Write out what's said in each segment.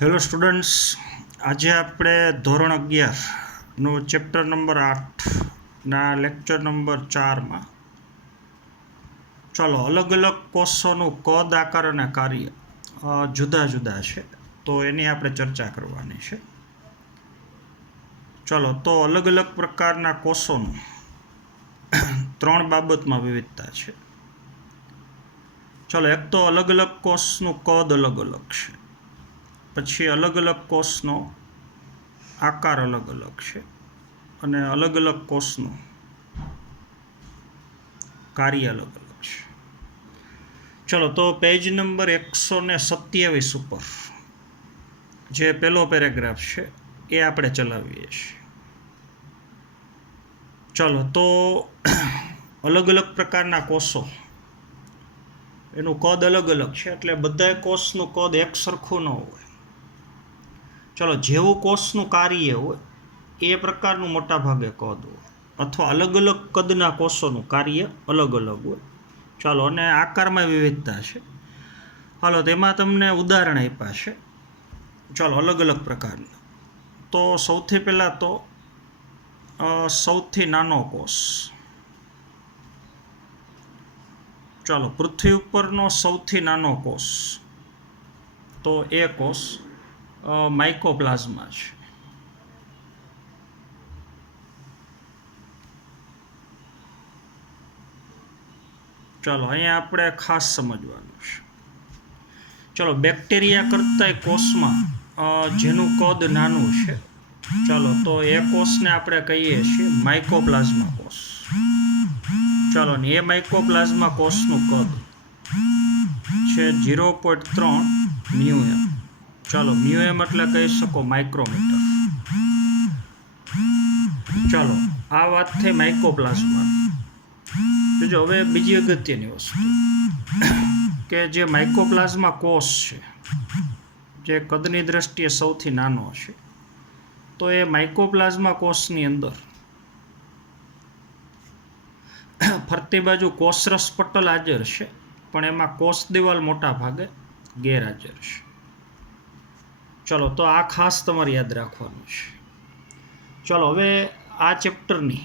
Hello students, આજે આપણે ધોરણ 11નો ચેપ્ટર નંબર 8ના લેક્ચર નંબર 4માં ચાલો અલગ અલગ કોષોનું કદ, આકાર અને કાર્ય જુદા જુદા છે, તો એની આપણે ચર્ચા કરવાની છે. ચાલો તો અલગ અલગ પ્રકારના કોષોનું 3 બાબતમાં વિવિધતા છે. ચાલો, એક તો અલગ અલગ કોષનું કદ અલગ અલગ છે, પછી અલગ અલગ કોષનો આકાર અલગ અલગ છે અને અલગ અલગ કોષનું કાર્ય અલગ અલગ છે. ચલો તો પેજ નંબર 127 ઉપર જે પહેલો પેરેગ્રાફ છે એ આપણે ચલાવીએ છીએ. ચલો તો અલગ અલગ પ્રકારના કોષો, એનું કદ અલગ અલગ છે, એટલે બધા કોષનું કદ એક સરખું ન હોય. ચલો, જેવું કોષનું કાર્ય હોય એ પ્રકારનું મોટા ભાગે કદ હોય, અથવા અલગ અલગ કદના કોષોનું કાર્ય અલગ અલગ હોય. ચાલો, અને આકારમાં વિવિધતા છે. હાલો, તેમાં તમને ઉદાહરણ આપ્યા છે. ચાલો, અલગ અલગ પ્રકારના. તો સૌથી પહેલાં તો સૌથી નાનો કોષ. ચાલો, પૃથ્વી ઉપરનો સૌથી નાનો કોષ, તો એ કોષ માઇકોપ્લાઝ્મા છે. ચાલો, અહીંયા આપણે ખાસ સમજવાનું છે. ચાલો, બેક્ટેરિયા કરતાં કોષમાં જેનું કદ નાનું છે, ચાલો તો એ કોષને આપણે કહીએ છીએ માઇકોપ્લાઝ્મા કોષ. ચાલો, ને એ માઇકોપ્લાઝ્મા કોષનું કદ છે 0.3 મ્યુએમ. ચાલો, મ્યુએમ એટલે કહી શકો માઇક્રોમીટર. ચાલો, આ વાત થઈ માઇકોપ્લાઝ્મા. જો હવે બીજી અગત્યની વસ્તુ કે જે માઇકોપ્લાઝ્મા કોષ છે, જે કદની દ્રષ્ટિએ સૌથી નાનો છે, તો એ માઇકોપ્લાઝ્મા કોષની અંદર ફરતી બાજુ કોષરસ પટલ હાજર છે, પણ એમાં કોષ દિવાલ મોટા ભાગે ગેરહાજર છે. ચલો, તો આ ખાસ તમારે યાદ રાખવાનું છે. ચલો, હવે આ ચેપ્ટરની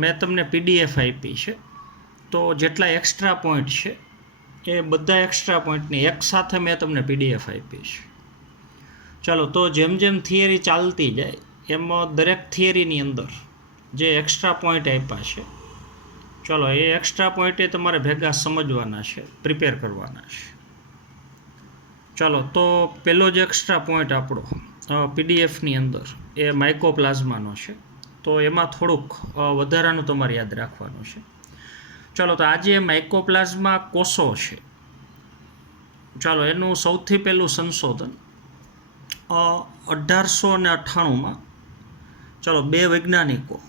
મેં તમને PDF આપી છે, તો જેટલા એક્સ્ટ્રા પોઈન્ટ છે એ બધા એક્સ્ટ્રા પોઈન્ટની એકસાથે મેં તમને PDF આપી છે. ચાલો, તો જેમ જેમ થિયરી ચાલતી જાય એમાં દરેક થિયરીની અંદર જે એક્સ્ટ્રા પોઈન્ટ આપ્યા છે, ચાલો એ એક્સ્ટ્રા પોઈન્ટ એ તમારે ભેગા સમજવાના છે, પ્રિપેર કરવાના છે. ચાલો, તો પહેલો જ એક્સ્ટ્રા પોઈન્ટ આપણો PDFની અંદર એ માઇકોપ્લાઝમાનો છે, તો એમાં થોડુંક વધારાનું તમારે યાદ રાખવાનું છે. ચાલો, તો આજે માઇકોપ્લાઝમા કોષો છે, ચાલો એનું સૌથી પહેલું સંશોધન 1898માં ચાલો 2 વૈજ્ઞાનિકો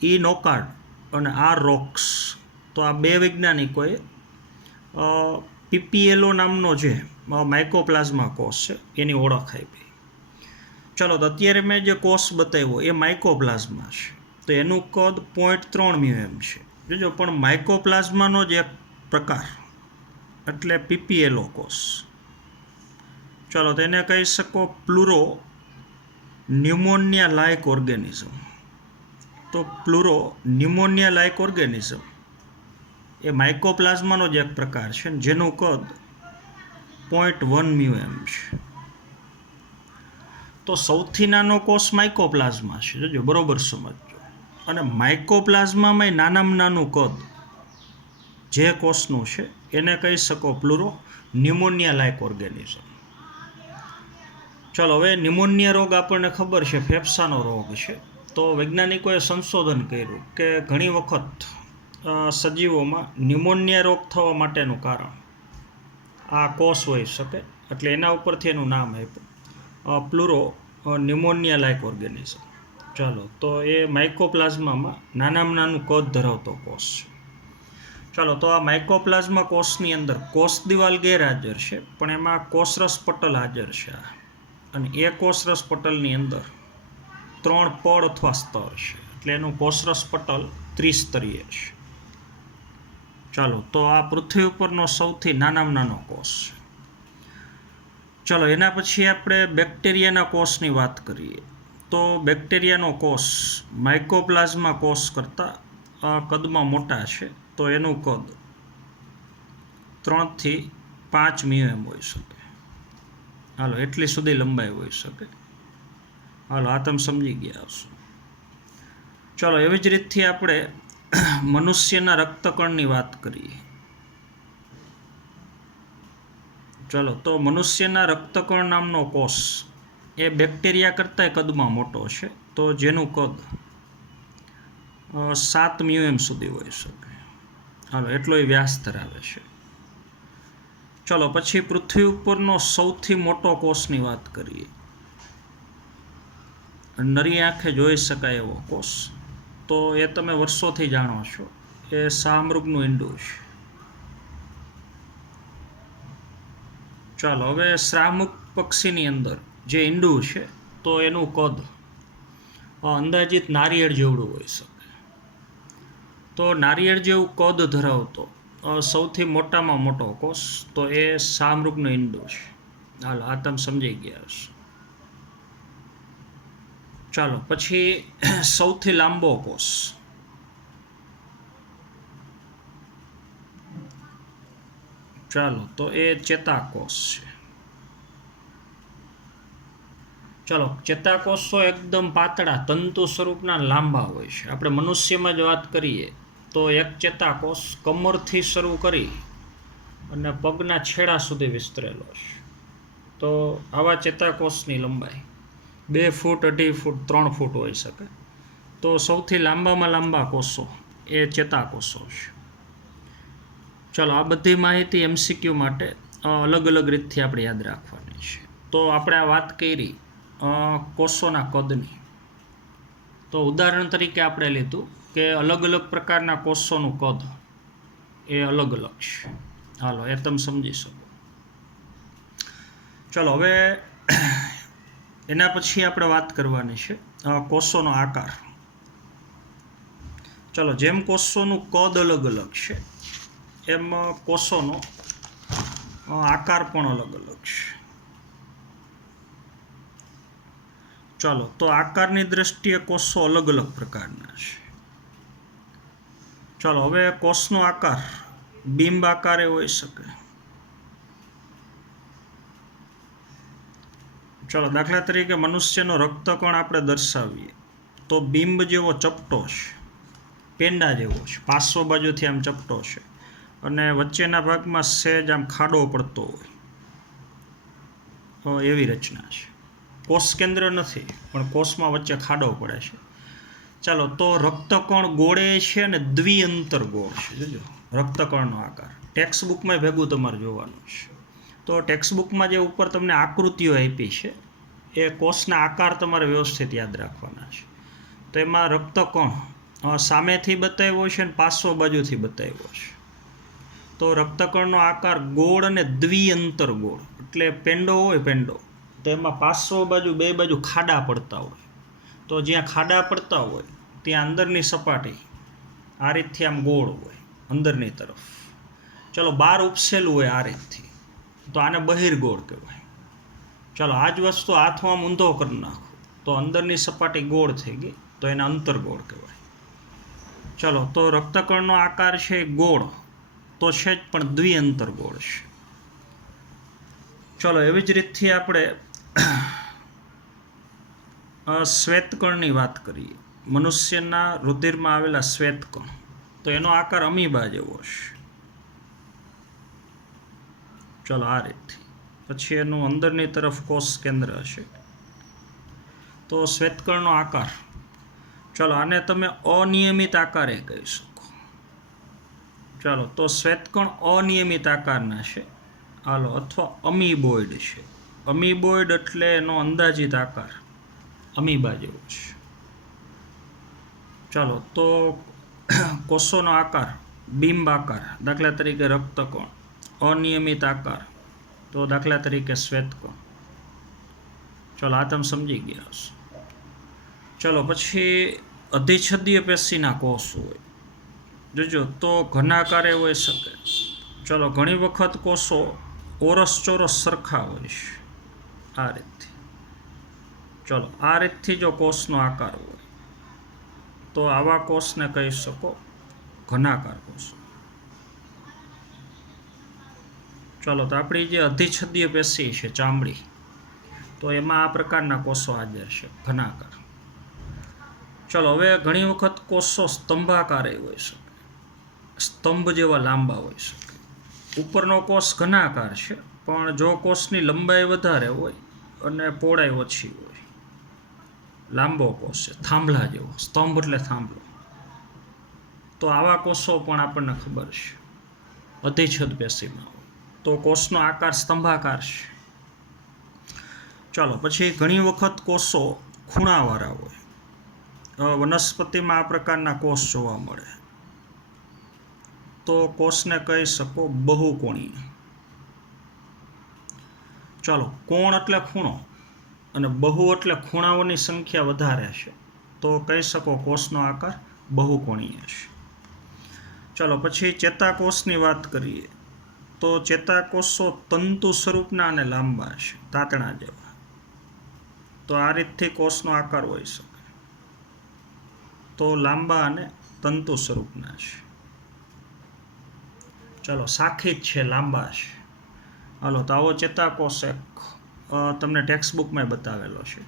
E. નોકાર્ડ અને R. રોક્સ, તો આ 2 વૈજ્ઞાનિકોએ PPLO નામનો જે માઇકોપ્લાઝમા કોષ છે એની ઓળખ આપી. ચાલો, તો અત્યારે મેં જે કોષ બતાવ્યો એ માઇકોપ્લાઝમા છે, તો એનું કદ 0.3 મ્યુએમ છે. જોજો, પણ માઇકોપ્લાઝમાનો જ એક પ્રકાર એટલે PPLO કોષ. ચાલો, તેને કહી શકો પ્લુરો ન્યુમોનિયા લાઇક ઓર્ગેનિઝમ. તો પ્લુરો ન્યુમોનિયા લાઇક ઓર્ગેનિઝમ એ માઇકોપ્લાઝમાનો જ એક પ્રકાર છે, જેનું કદ 0.1 મ્યુએમ છે. તો સૌથી નાનો કોષ માઇકોપ્લાઝમા છે, જોજો બરોબર સમજજો. અને માઇકોપ્લાઝમામાં નાનામાં નાનું કદ જે કોષનું છે એને કહી શકો પ્લુરો ન્યુમોનિયા લાઇક ઓર્ગેનિઝમ. ચાલો, હવે ન્યુમોનિયા રોગ આપણને ખબર છે ફેફસાનો રોગ છે. તો વૈજ્ઞાનિકોએ સંશોધન કર્યું કે ઘણી વખત સજીવોમાં ન્યુમોનિયા રોગ થવા માટેનું કારણ આ કોષ હોઈ શકે, એટલે એના ઉપરથી એનું નામ આપ્યું પ્લુરો ન્યુમોનિયા લાઇક ઓર્ગેનિઝમ. ચાલો, તો એ માઇકોપ્લાઝમામાં નાનામાં નાનું કદ ધરાવતો કોષ છે. ચાલો, તો આ માઇકોપ્લાઝમા કોષની અંદર કોષ દિવાલ ગેરહાજર છે, પણ એમાં કોષરસ પટલ હાજર છે. અને એ કોષરસ પટલની અંદર 3 પડ અથવા સ્તર છે, એટલે એનું કોષરસ પટલ ત્રિસ્તરીય છે. ચાલો, તો આ પૃથ્વી ઉપરનો સૌથી નાનામાં નાનો કોષ છે. ચલો એના પછી આપણે બેક્ટેરિયાના કોષની વાત કરીએ. તો બેક્ટેરિયાનો કોષ માઇકોપ્લાઝ્મા કોષ કરતાં કદમાં મોટા છે. તો એનું કદ 3 થી 5 મ્યુએમ હોઈ શકે. હાલો એટલી સુધી લંબાઈ હોઈ શકે. હાલો આ તમે સમજી ગયા હશો. ચલો એવી જ રીતથી આપણે મનુષ્યના રક્તકણની વાત કરીએ. ચલો તો મનુષ્યના રક્તકણ નામનો કોષ એ બેક્ટેરિયા કરતાં કદમાં મોટો છે. તો જેનું કદ 7 મ્યુએમ સુધી હોઈ શકે. હાલો એટલો એ વ્યાસ ધરાવે છે. ચલો પછી પૃથ્વી ઉપરનો સૌથી મોટો કોષની વાત કરીએ. નરી આંખે જોઈ શકાય એવો કોષ. તો એ તમે વર્ષોથી જાણો છો. એ શાહમૃગનું ઈંડું છે. ચાલો હવે શ્રામુક પક્ષીની અંદર જે ઈંડું છે તો એનું કદ અંદાજિત નારિયેળ જેવડું હોઈ શકે. તો નારિયેળ જેવું કદ ધરાવતો સૌથી મોટામાં મોટો કોષ તો એ શાહમૃગનું ઈંડું છે. હાલો આ તમે સમજી ગયા હશો. ચાલો પછી સૌથી લાંબો કોષ. ચાલો તો એ ચેતાકોષ છે. ચલો ચેતાકોષો એકદમ પાતળા તંતુ સ્વરૂપના લાંબા હોય છે. આપણે મનુષ્યમાં જ વાત કરીએ તો એક ચેતાકોષ કમરથી શરૂ કરી અને પગના છેડા સુધી વિસ્તરેલો છે. તો આવા ચેતાકોષની લંબાઈ 2 ફૂટ 2.5 ફૂટ 3 ફૂટ હોઈ શકે. તો સૌથી લાંબામાં લાંબા કોષો એ ચેતાકોષો છે. ચલો આ બધી માહિતી MCQ માટે અલગ અલગ રીતથી આપણે યાદ રાખવાની છે. તો આપણે આ વાત કરી કોષોના કદની. તો ઉદાહરણ તરીકે આપણે લીધું કે અલગ અલગ પ્રકારના કોષોનું કદ એ અલગ અલગ છે. હાલો એ તમે સમજી શકો. ચલો હવે એના પછી આપણે વાત કરવાની છે કોષોનો આકાર. ચલો જેમ કોષોનું કદ અલગ અલગ છે એમ કોષોનો આકાર પણ અલગ અલગ છે. ચાલો તો આકારની દ્રષ્ટિએ કોષો અલગ અલગ પ્રકારના છે. ચાલો હવે કોષનો આકાર બિંબ આકારે હોઈ શકે. ચાલો દાખલા તરીકે મનુષ્યનો રક્તકણ આપણે દર્શાવીએ તો બિંબ જેવો ચપટો છે, પેંડા જેવો છે, પાર્શ્વ બાજુથી આમ ચપટો છે અને વચ્ચેના ભાગમાં સહેજ આમ ખાડો પડતો હોય એવી રચના છે. કોષ કેન્દ્ર નથી પણ કોષમાં વચ્ચે ખાડો પડે છે. ચાલો તો રક્તકણ ગોળે છે અને દ્વિઅંતર ગોળ છે. જોજો રક્તકણનો આકાર ટેક્સ્ટબુકમાં ભેગું તમારે જોવાનું છે. તો ટેક્સ્ટબુકમાં જે ઉપર તમને આકૃતિઓ આપી છે એ કોષના આકાર તમારે વ્યવસ્થિત યાદ રાખવાના છે. તો એમાં રક્તકણ સામેથી બતાવ્યો છે અને પાર્શ્વ બાજુથી બતાવ્યો છે. તો રક્તકણનો આકાર ગોળ અને દ્વિઅંતર ગોળ એટલે પેંડો હોય પેંડો તો એમાં પાર્શ્વ બાજુ બે બાજુ ખાડા પડતા હોય. તો જ્યાં ખાડા પડતા હોય ત્યાં અંદરની સપાટી આ રીતથી આમ ગોળ હોય અંદરની તરફ. ચલો બહાર ઉપસેલું હોય આ રીતથી તો આને બહિર્ગોળ કહેવાય. ચલો આ જ વસ્તુ હાથમાં ઊંધો કરી નાખો તો અંદરની સપાટી ગોળ થઈ ગઈ તો એને અંતરગોળ કહેવાય. ચલો તો રક્તકણનો આકાર છે ગોળ તો છે જ પણ દ્વિઅંતર ગોળ છે. ચલો એવી જ રીતથી આપણે શ્વેતકણની વાત કરીએ. મનુષ્યના રુધિરમાં આવેલા શ્વેતકણ તો એનો આકાર અમીબા જેવો છે. ચલો આ રીતથી પછી એનું અંદરની તરફ કોષ કેન્દ્ર હશે. તો શ્વેતકણનો આકાર ચલો આને તમે અનિયમિત આકારે કહી શકો. ચાલો તો શ્વેતકણ અનિયમિત આકારના છે. હાલો અથવા અમીબોઇડ છે. અમીબોઇડ એટલે એનો અંદાજિત આકાર અમીબા જેવો છે. ચાલો તો કોષોનો આકાર બિંબ આકાર દાખલા તરીકે રક્તકણ, અનિયમિત આકાર તો દાખલા તરીકે શ્વેતકણ. ચલો આ તમે સમજી ગયા હશો. ચલો પછી અધિચ્છદીય પેશીના કોષ હોય જોજો તો ઘનાકારે હોઈ શકે. ચલો ઘણી વખત કોષો ઓરસ ચોરસ સરખા હોય છે આ રીતથી. ચલો, આ રીતથી જો કોષનો આકાર હોય તો આવા કોષને કહી શકો ઘનાકાર કોષ. ચલો, તો આપણી જે અધિચ્છદીય પેશી છે ચામડી, તો એમાં આ પ્રકારના કોષો હાજર છે, ઘનાકાર. ચલો, હવે ઘણી વખત કોષો સ્તંભાકાર હોઈ શકે, સ્તંભ જેવા લાંબા હોઈ શકે. ઉપરનો કોષ ઘનાકાર છે, પણ જો કોષની લંબાઈ વધારે હોય અને પહોળાઈ ઓછી હોય, લાંબો કોષ છે, થાંભલા જેવો, સ્તંભ એટલે થાંભલો, તો આવા કોષો પણ આપણને ખબર છે અધિચ્છદ પેશીમાં હોય, તો કોષનો આકાર સ્તંભાકાર છે. ચાલો, પછી ઘણી વખત કોષો ખૂણાવાળા હોય. વનસ્પતિમાં આ પ્રકારના કોષ જોવા મળે, તો કોષને કહી શકો બહુકોણીય. ચાલો, કોણ એટલે ખૂણો અને બહુ એટલે ખૂણાઓની સંખ્યા વધારે છે, તો કહી શકો કોષનો આકાર બહુકોણીય છે. ચાલો, પછી ચેતાકોષની વાત કરીએ તો ચેતાકોષો તંતુ સ્વરૂપના અને લાંબા છે, તાતણા જેવા. તો આ રીતથી કોષનો આકાર હોઈ શકે, તો લાંબા અને તંતુ સ્વરૂપના છે. ચાલો, શાખિત છે, લાંબા છે. હાલો, તો આવો ચેતાકોષ એક તમને ટેક્સ્ટબુકમાં બતાવેલો છે.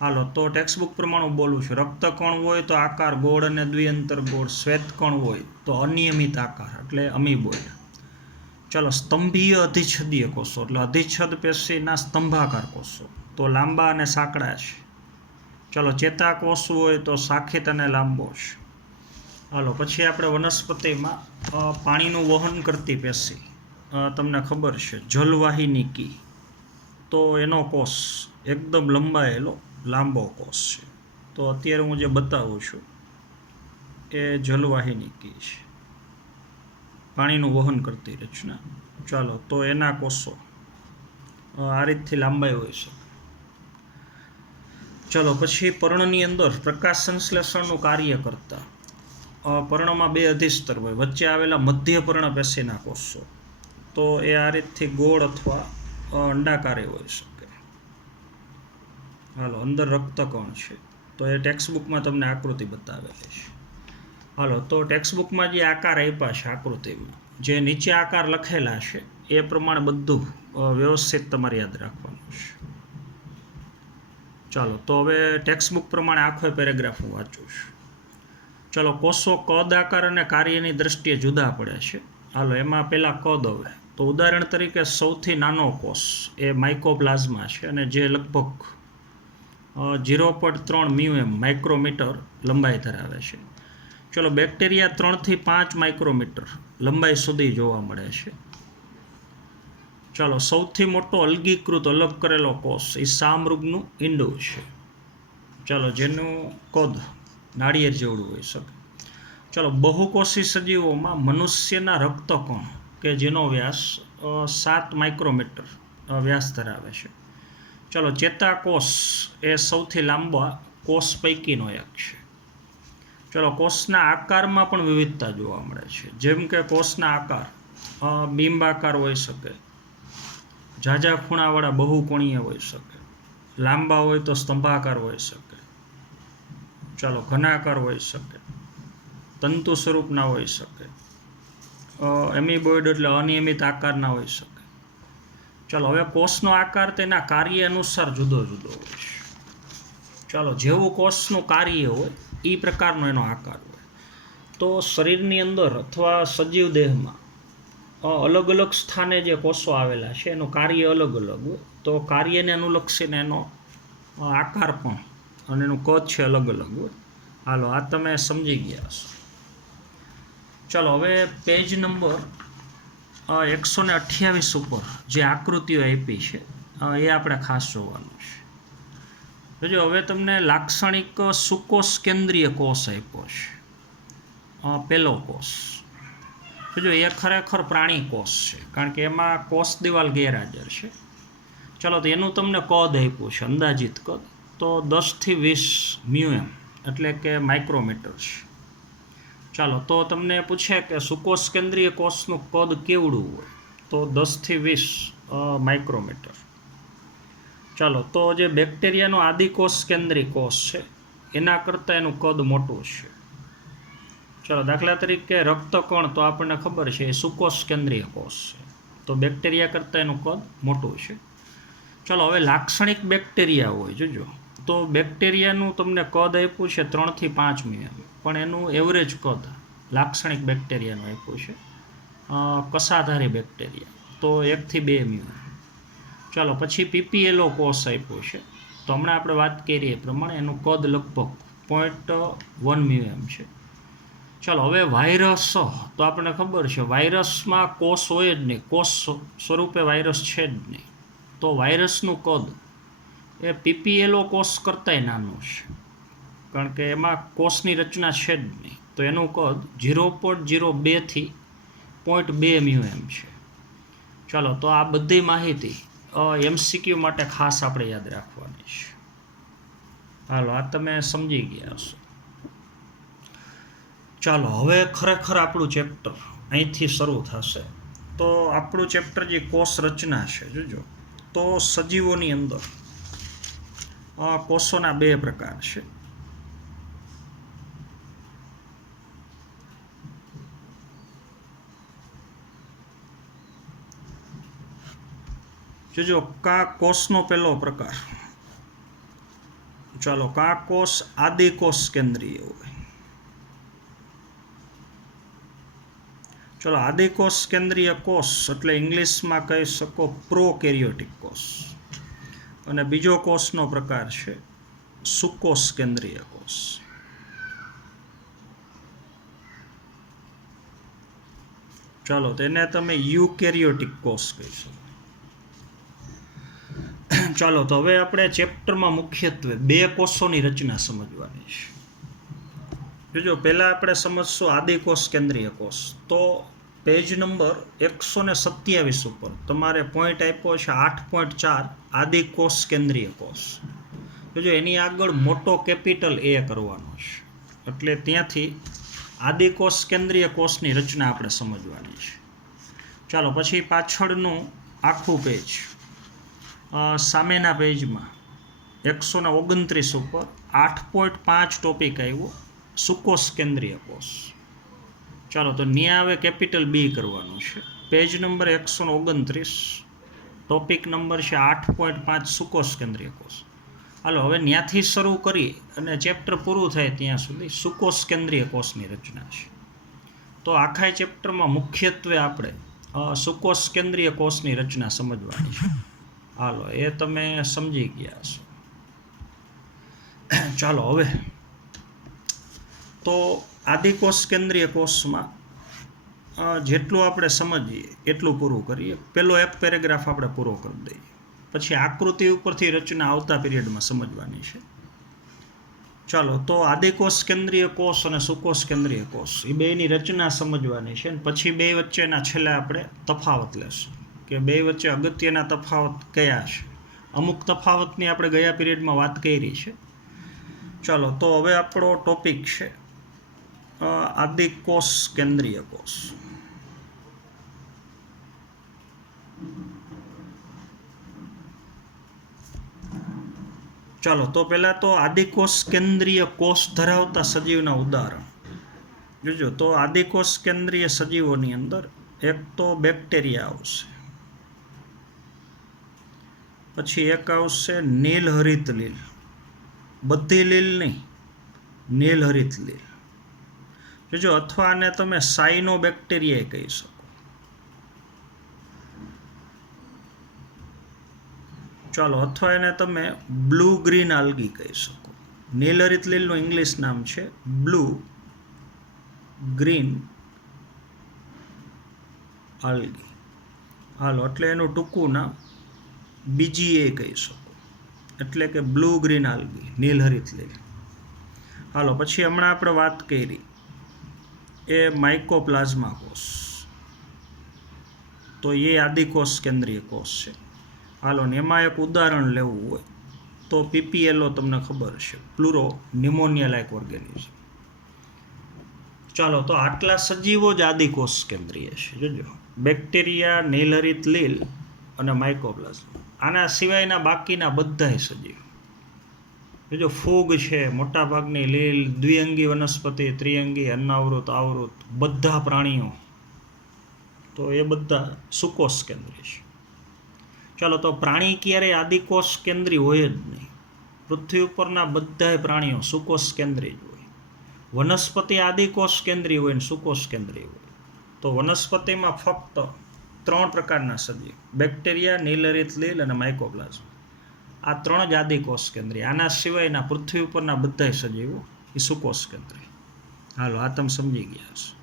હાલો, તો ટેક્સ્ટબુક પ્રમાણે બોલું છું. રક્તકણ હોય તો આકાર ગોળ અને દ્વિઅંતર ગોળ. શ્વેતકણ હોય તો અનિયમિત આકાર એટલે અમીબોઇડ. ચલો, સ્તંભીય અધિચ્છદીય કોષો એટલે અધિચ્છદ પેશીના સ્તંભાકાર કોષો, તો લાંબા અને સાંકડા છે. ચલો, ચેતાકોષ હોય તો શાખિત અને લાંબો છે. હાલો, પછી આપણે વનસ્પતિમાં પાણીનું વહન કરતી પેશી, તમને ખબર છે જલવાહિની કી, તો એનો કોષ એકદમ લંબાયેલો લાંબો કોષ છે. તો અત્યારે હું જે બતાવું છું એ જલવાહિની કી છે, પાણીનું વહન કરતી રચના. ચાલો, તો એના કોષો આ રીતથી લાંબાઈ હોય છે. ચલો, પછી પર્ણની અંદર પ્રકાશ સંશ્લેષણનું કાર્ય કરતા પર્ણમાં બે અધિસ્તર હોય, વચ્ચે આવેલા મધ્ય પર્ણ પેશીના કોષો, તો એ આ રીતથી ગોળ અથવા અંડાકારે હોઈ શકે. હાલો, અંદર રક્તકણ છે, તો એ ટેક્સ્ટબુકમાં તમને આકૃતિ બતાવેલી છે. હાલો, તો ટેક્સ્ટબુકમાં જે આકાર આપ્યા છે આકૃતિમાં, જે નીચે આકાર લખેલા છે એ પ્રમાણે બધું વ્યવસ્થિત તમારે યાદ રાખવાનું છે. ચાલો, તો હવે ટેક્સ્ટબુક પ્રમાણે આખો પેરેગ્રાફ હું વાંચું છું. ચલો, કોષો કદ, આકાર અને કાર્યની દ્રષ્ટિએ જુદા પડે છે. હાલો, એમાં પહેલાં કદ હવે. તો ઉદાહરણ તરીકે સૌથી નાનો કોષ એ માઇકોપ્લાઝ્મા છે, અને જે લગભગ 0.3 મ્યુએમ માઇક્રોમીટર લંબાઈ ધરાવે છે. ચલો, બેક્ટેરિયા 3 થી 5 માઇક્રોમીટર લંબાઈ સુધી જોવા મળે છે. ચાલો, સૌથી મોટો અલગીકૃત અલગ કરેલો કોષ એ સામૃગનું ઈંડું છે. ચાલો, જેનું કદ નાળિયેર જેવડું હોઈ શકે. ચાલો, બહુકોષી સજીવોમાં મનુષ્યના રક્તકણ કે જેનો વ્યાસ 7 માઇક્રોમીટર વ્યાસ ધરાવે છે. ચાલો, ચેતાકોષ એ સૌથી લાંબા કોષ પૈકીનો એક છે. ચલો, કોષના આકારમાં પણ વિવિધતા જોવા મળે છે. જેમ કે કોષના આકાર બિંબાકાર હોઈ શકે, ઝાઝા ખૂણાવાળા બહુકોણીય હોઈ શકે, લાંબા હોય તો સ્તંભાકાર હોઈ શકે, ચાલો ઘનાકાર હોઈ શકે, તંતુ સ્વરૂપના હોઈ શકે, એમીબોઇડ એટલે અનિયમિત આકારના હોઈ શકે. ચાલો, હવે કોષનો આકાર તેના કાર્ય અનુસાર જુદો જુદો હોય છે. ચાલો, જેવું કોષનું કાર્ય હોય એ પ્રકારનો એનો આકાર હોય. તો શરીરની અંદર અથવા સજીવ દેહમાં અલગ અલગ સ્થાને જે કોષો આવેલા છે એનું કાર્ય અલગ અલગ હોય, તો કાર્યને અનુલક્ષીને એનો આકાર પણ અને એનું કદ છે અલગ અલગ હોય. હાલો, આ તમે સમજી ગયા છો. ચાલો, હવે પેજ નંબર 128 ઉપર જે આકૃતિઓ આપી છે એ આપણે ખાસ જોવાનું છે. જો હવે તમને લાક્ષણિક સુકોષ કેન્દ્રીય કોષ આપ્યો છે, પહેલો કોષ. જો એ ખરેખર પ્રાણી કોષ છે, કારણ કે એમાં કોષ દિવાલ ગેરહાજર છે. ચાલો, તો એનું તમને કદ આપ્યું છે, અંદાજિત કદ તો 10 થી 20 મ્યુએમ એટલે કે માઇક્રોમીટર છે. ચાલો, તો તમને પૂછે કે સુકોષ કેન્દ્રીય કોષનું કદ કેવડું હોય, તો 10 થી 20 માઇક્રોમીટર. ચાલો, તો જે બેક્ટેરિયાનો આદિકોષ કેન્દ્રી કોષ છે એના કરતાં એનું કદ મોટું છે. ચાલો, દાખલા તરીકે રક્તકણ તો આપણને ખબર છે એ સુકોષ કેન્દ્રીય કોષ છે, તો બેક્ટેરિયા કરતાં એનું કદ મોટું છે. ચાલો, હવે લાક્ષણિક બેક્ટેરિયા હોય, જોજો, તો બેક્ટેરિયાનું તમને કદ આપ્યું છે 3 થી 5 mm, પણ એનું એવરેજ કદ લાક્ષણિક બેક્ટેરિયાનું આપ્યું છે કસાધારી બેક્ટેરિયા તો 1 થી 2 mm. ચાલો, પછી પીપીએલઓ કોષ આપ્યો છે, તો હમણાં આપણે વાત કરીએ એ પ્રમાણે એનું કદ લગભગ 0.1 mm છે. ચાલો, હવે વાયરસ, તો આપણને ખબર છે વાયરસમાં કોષ હોય જ નહીં, કોષ સ્વરૂપે વાયરસ છે જ નહીં, તો વાયરસનું કદ એ પીપીએલઓ કોષ કરતાંય નાનું છે, કારણ કે એમાં કોષની રચના છે જ નહીં, તો એનું કદ 0.02 થી 0.2 mm છે. ચાલો, તો આ બધી માહિતી MCQ માટે ખાસ આપણે યાદ રાખવાની છે. હાલો, આ તમે સમજી ગયા હશો. ચાલો, હવે ખરેખર આપણું ચેપ્ટર અહીંથી શરૂ થશે. તો આપણું ચેપ્ટર જે કોષ રચના છે, જોજો, તો સજીવોની અંદર કોષોના 2 પ્રકાર છે. જોજો, કા કોષનો પહેલો પ્રકાર, ચાલો, કા કોષ આદિકોષ કેન્દ્રીય હોય. ચલો, આદિકોષ કેન્દ્રીય કોષ એટલે ઇંગ્લિશમાં કહી શકો પ્રોકેરિયોટિક કોષ, અને બીજો કોષનો પ્રકાર છે સુકોષ કેન્દ્રીય કોષ. ચાલો, તેને તમે યુકેરિયોટિક કોષ કહી શકો. ચાલો, તો હવે આપણે ચેપ્ટરમાં મુખ્યત્વે 2 કોષોની રચના સમજવાની છે. જોજો, પહેલાં આપણે સમજશું આદિકોષ કેન્દ્રીય કોષ. તો પેજ નંબર 127 ઉપર તમારે પોઈન્ટ આપ્યો છે 8.4 આદિકોષ કેન્દ્રીય કોષ. જોજો, એની આગળ મોટો કેપિટલ A કરવાનો છે, એટલે ત્યાંથી આદિકોષ કેન્દ્રીય કોષની રચના આપણે સમજવાની છે. ચાલો, પછી પાછળનું આખું પેજ, સામેના પેજમાં 129 ઉપર 8.5 ટોપિક આવ્યો સુકોષ કેન્દ્રીય કોષ. ચાલો, તો ત્યાં હવે કેપિટલ B કરવાનું છે. પેજ નંબર 129, ટોપિક નંબર છે 8.5 સુકોષ કેન્દ્રીય કોષ. હાલો, હવે ત્યાંથી શરૂ કરી અને ચેપ્ટર પૂરું થાય ત્યાં સુધી સુકોષ કેન્દ્રીય કોષની રચના છે. તો આખા ચેપ્ટરમાં મુખ્યત્વે આપણે સુકોષ કેન્દ્રીય કોષની રચના સમજવાની છે. હાલો, એ તમે સમજી ગયા છો. ચાલો, હવે તો આદિકોષ કેન્દ્રીય કોષમાં જેટલું આપણે સમજીએ એટલું પૂરું કરીએ. પહેલો એક પેરેગ્રાફ આપણે પૂરો કરી દઈએ, પછી આકૃતિ ઉપરથી રચના આવતા પીરિયડમાં સમજવાની છે. ચાલો, તો આદિકોષ કેન્દ્રીય કોષ અને સુકોષ કેન્દ્રીય કોષ એ બેની રચના સમજવાની છે, અને પછી 2 વચ્ચેના છેલ્લે આપણે તફાવત લેશું કે 2 વચ્ચે અગત્યના તફાવત કયા છે. અમુક તફાવતની આપણે ગયા પીરિયડમાં વાત કરી છે. ચાલો, તો હવે આપણો ટોપિક છે આદિકોષ કેન્દ્રીય કોષ. ચાલો, તો પહેલાં તો આદિકોષ કેન્દ્રીય કોષ ધરાવતા સજીવના ઉદાહરણ જોજો. તો આદિકોષ કેન્દ્રીય સજીવોની અંદર એક તો બેક્ટેરિયા આવશે, પછી એક આવશે નીલહરિત લીલ, બધી લીલ નહીં, નીલહરિત લીલ જોજો, અથવા આને તમે સાયનોબેક્ટેરિયા કહી શકો. ચાલો, અથવા એને તમે બ્લુ ગ્રીન આલ્ગી કહી શકો. નીલહરિત લીલનું ઇંગ્લિશ નામ છે બ્લુ ગ્રીન આલ્ગી. હાલો, એટલે એનું ટૂંકું નામ BGA કહી શકો, એટલે કે બ્લુ ગ્રીન આલ્ગી, નીલહરિત લીલ. હાલો, પછી હમણાં આપણે વાત કરી એ માઇકોપ્લાઝ્મા કોષ, તો એ આદિકોષ કેન્દ્રીય કોષ છે. હાલો, ને એમાં એક ઉદાહરણ લેવું હોય તો PPLO તમને ખબર છે, પ્લુરો ન્યુમોનિયા લાઇક ઓર્ગેનિઝમ. ચાલો, તો આટલા સજીવો જ આદિકોષ કેન્દ્રીય છે. જોજો, બેક્ટેરિયા, નીલહરિત લીલ અને માઇકોપ્લાઝ્મા. આના સિવાયના બાકીના બધાય સજીવ. જો ફૂગ છે, મોટાભાગની લીલ, દ્વિઅંગી વનસ્પતિ, ત્રિઅંગી, અન્નાવૃત, આવૃત, બધા પ્રાણીઓ, તો એ બધા સુકોષ કેન્દ્રી છે. ચાલો, તો પ્રાણી ક્યારેય આદિકોષ કેન્દ્રી હોય જ નહીં. પૃથ્વી ઉપરના બધા પ્રાણીઓ સુકોષ કેન્દ્રી જ હોય. વનસ્પતિ આદિકોષ કેન્દ્રી હોય ને સુકોષ કેન્દ્રી હોય. તો વનસ્પતિમાં ફક્ત 3 પ્રકારના સજીવ: બેક્ટેરિયા, નીલરિત લીલ અને માઇકોપ્લાઝમ. આ 3 જ આદિકોષ કેન્દ્રી. આના સિવાયના પૃથ્વી ઉપરના બધા સજીવો એ સુકોષ કેન્દ્રી. હાલો, આ તમે સમજી ગયા હશો.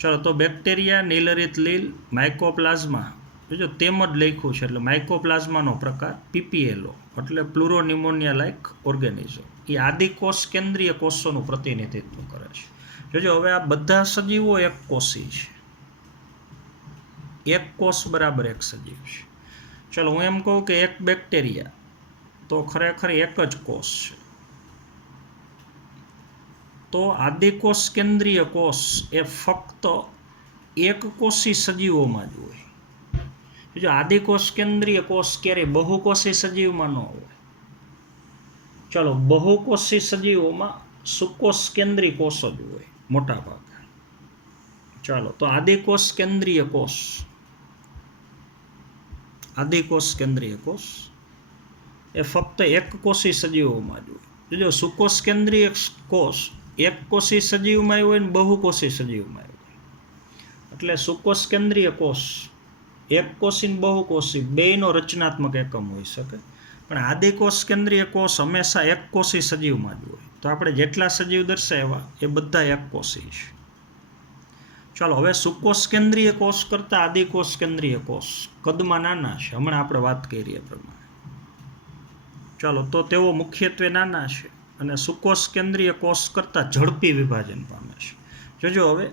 ચાલો, તો બેક્ટેરિયા, નીલરિત લીલ, માઇકોપ્લાઝમા, જો તેમ જ લખ્યું છે એટલે માઇકોપ્લાઝમાનો પ્રકાર પીપીએલઓ એટલે પ્લુરોનિમોનિયા લાઇક ઓર્ગેનિઝમ. એ આદિકોષ કેન્દ્રીય કોષોનું પ્રતિનિધિત્વ કરે છે. જોજો, હવે આ બધા સજીવો એક કોષી છે. એક કોષ બરાબર એક સજીવ છે. ચલો, હું એમ કહું કે એક બેક્ટેરિયા તો ખરેખર એક જ કોષ છે. તો આદિકોષ કેન્દ્રીય કોષ એ ફક્ત એક કોષી સજીવોમાં જ હોય. જો આદિકોષ કેન્દ્રીય કોષ ક્યારેય બહુકોષી સજીવમાં ન હોય. ચલો, બહુકોષી સજીવોમાં સુકોષ કેન્દ્રીય કોષ જ હોય મોટા ભાગે. ચાલો, તો આદિકોષ કેન્દ્રીય કોષ, આદિકોષ કેન્દ્રીય કોષ એ ફક્ત એક કોષી સજીવોમાં જ હોય. જો સુકોષ કેન્દ્રીય કોષ એક કોષી સજીવમાં હોય ને બહુકોષી સજીવમાં હોય. એટલે સુકોષ કેન્દ્રીય કોષ એક કોષી ને બહુકોષી બેયનો રચનાત્મક એકમ હોઈ શકે, પણ આદિકોષ કેન્દ્રીય કોષ હંમેશા એક કોષી સજીવમાં જ હોય. તો આપણે જેટલા સજીવ દર્શાવ્યા એ બધા એક કોષી છે. ચાલો, હવે સુકોષ કેન્દ્રીય કોષ કરતાં આદિકોષ કેન્દ્રીય કોષ કદમાં નાના છે. હમણાં આપણે વાત કરી એ પ્રમાણે. ચાલો, તો તેઓ મુખ્યત્વે નાના છે અને સુકોષ કેન્દ્રીય કોષ કરતાં ઝડપી વિભાજન પામે છે. જોજો, હવે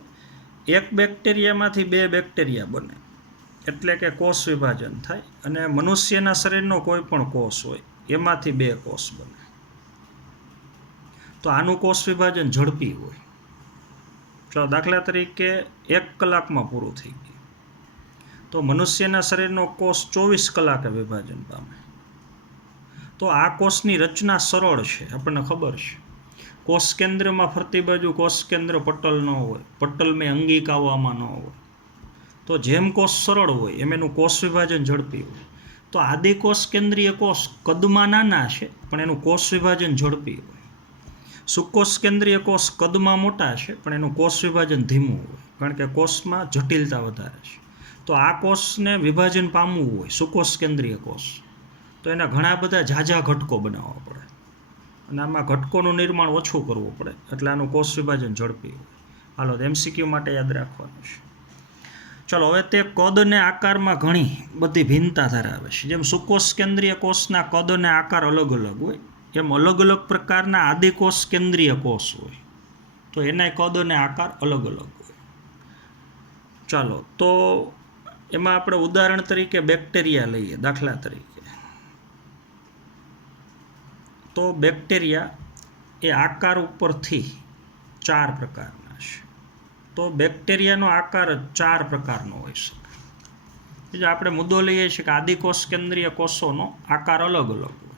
એક બેક્ટેરિયામાંથી 2 બેક્ટેરિયા બને એટલે કે કોષ વિભાજન થાય, અને મનુષ્યના શરીરનો કોઈ પણ કોષ હોય એમાંથી 2 કોષ બને. તો આનું કોષ વિભાજન ઝડપી હોય. ચાલો, દાખલા તરીકે 1 કલાકમાં પૂરું થઈ ગયું. તો મનુષ્યના શરીરનો કોષ 24 કલાકે વિભાજન પામે. તો આ કોષની રચના સરળ છે, આપણને ખબર છે. કોષ કેન્દ્રમાં ફરતી બાજુ કોષ કેન્દ્ર પટલ ન હોય, પટલ મેં અંગિકાવામાં ન હોય. તો જેમ કોષ સરળ હોય એમ એનું કોષ વિભાજન ઝડપી હોય. તો આદિકોષ કેન્દ્રીય કોષ કદમાં નાના છે પણ એનું કોષ વિભાજન ઝડપી હોય. સુકોષ કેન્દ્રીય કોષ કદમાં મોટા છે પણ એનું કોષ વિભાજન ધીમું હોય, કારણ કે કોષમાં જટિલતા વધારે છે. તો આ કોષને વિભાજન પામવું હોય, સુકોષ કેન્દ્રીય કોષ, તો એના ઘણા બધા ઝાઝા ઘટકો બનાવવા પડે, અને આમાં ઘટકોનું નિર્માણ ઓછું કરવું પડે, એટલે આનું કોષ વિભાજન ઝડપી હોય. હાલો, એમસીક્યુ માટે યાદ રાખવાનું છે. ચલો, હવે તે કદ અને આકારમાં ઘણી બધી ભિન્નતા ધરાવે છે. જેમ સુકોષ કેન્દ્રીય કોષના કદ અને આકાર અલગ અલગ હોય, એમ અલગ અલગ પ્રકારના આદિકોષ કેન્દ્રીય કોષ હોય, તો એના કદ અને આકાર અલગ અલગ હોય. ચાલો, તો એમાં આપણે ઉદાહરણ તરીકે બેક્ટેરિયા લઈએ. દાખલા તરીકે, તો બેક્ટેરિયા એ આકાર ઉપરથી 4 પ્રકારના છે. તો બેક્ટેરિયાનો આકાર 4 પ્રકારનો હોઈ શકે. જો આપણે મુદ્દો લઈએ છીએ કે આદિકોષ કેન્દ્રીય કોષોનો આકાર અલગ અલગ હોય,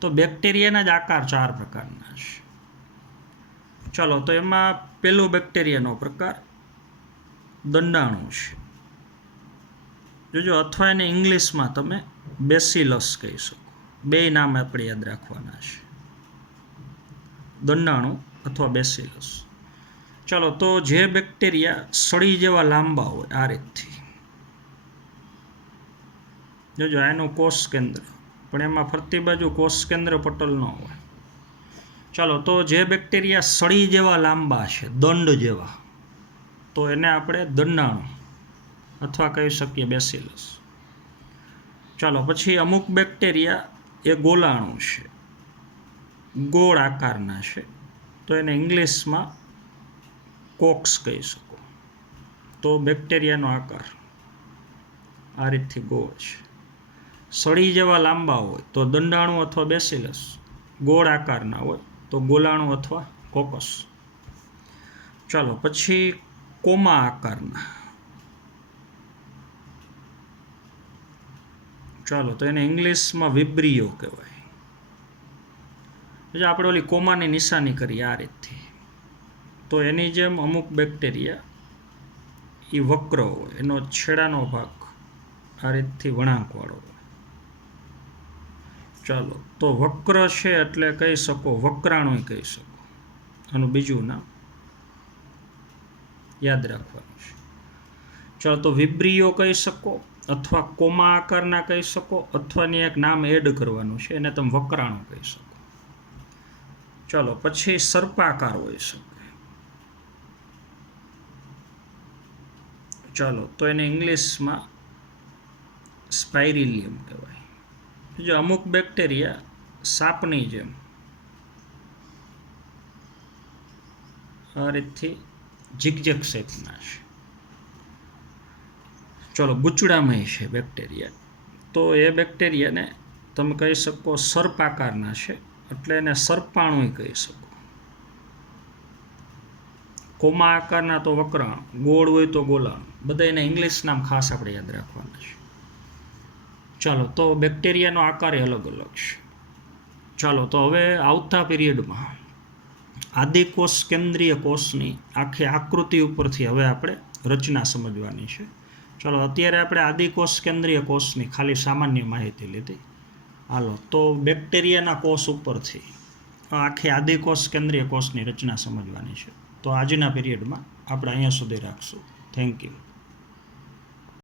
તો બેક્ટેરિયાના જ આકાર 4 પ્રકારના છે. ચાલો, તો એમાં પહેલો બેક્ટેરિયાનો પ્રકાર દંડાણુ છે. જોજો, અથવા એને ઇંગ્લિશમાં તમે બેસિલસ કહી શકો. 2 નામ આપણે યાદ રાખવાના છે, દંડાણુ અથવા બેસિલસ. ચાલો, તો જે બેક્ટેરિયા સળી જેવા લાંબા હોય આ રીતથી, જોજો આનું કોષ કેન્દ્ર, પણ એમાં ફરતી બાજુ કોષ કેન્દ્ર પટલ ન હોય. ચાલો, તો જે બેક્ટેરિયા સળી જેવા લાંબા છે, દંડ જેવા, તો એને આપણે દંડાણુ અથવા કહી શકીએ બેસિલસ. ચાલો, પછી અમુક બેક્ટેરિયા એ ગોલાણુ છે, ગોળ આકારના છે, તો એને ઇંગ્લિશમાં કોક્સ કહી શકો. તો બેક્ટેરિયાનો આકાર આ રીતથી ગોળ છે. સળી જેવા લાંબા હોય તો દંડાણુ અથવા બેસિલસ, ગોળ આકારના હોય તો ગોલાણુ અથવા કોકસ. ચાલો, પછી કોમા આકારના, ચાલો તો એને ઇંગ્લિશમાં વિબ્રિયો કહેવાય. જો આપણે ઓલી કોમાની નિશાની કરીએ આ રીતથી, તો એની જેમ અમુક બેક્ટેરિયા એ વક્ર હોય, એનો છેડાનો ભાગ આ રીતથી વળાંકવાળો હોય. ચાલો તો વક્ર છે એટલે કહી શકો વક્રાણુ કહી શકો. આનું બીજું નામ યાદ રાખવાનું છે. ચાલો તો વિબ્રિયો કહી શકો, અથવા કોમા આકારના કહી શકો, અથવાની એક નામ એડ કરવાનું છે, એને તમે વક્રાણુ કહી શકો. ચાલો પછી સર્પાકાર હોઈ શકે. ચાલો તો એને ઇંગ્લિશમાં સ્પાઇરિલિયમ કહેવાય. જો અમુક બેક્ટેરિયા સાપની જેમ આ રીતથી ઝિગઝેગ શેપના છે. ચલો ગુચડામય છે બેક્ટેરિયા, તો એ બેક્ટેરિયાને તમે કહી શકો સર્પાકારના છે, એટલે એને સર્પાણુ કહી શકો. કોમા આકારના તો વક્રાણુ, ગોળ હોય તો ગોલાણુ. બધા એને ઇંગ્લિશ નામ ખાસ આપણે યાદ રાખવાના છે. ચાલો તો બેક્ટેરિયાનો આકાર અલગ અલગ છે. ચાલો તો હવે આવતા પીરિયડમાં આદિકોષ કેન્દ્રીય કોષની આખી આકૃતિ ઉપરથી હવે આપણે રચના સમજવાની છે. ચાલો અત્યારે આપણે આદિકોષ કેન્દ્રીય કોષની ખાલી સામાન્ય માહિતી લીધી. હાલો તો બેક્ટેરિયાના કોષ ઉપરથી આખી આદિકોષ કેન્દ્રીય કોષની રચના સમજવાની છે. તો આજના પીરિયડમાં આપણે અહીંયા સુધી રાખશું. Thank you.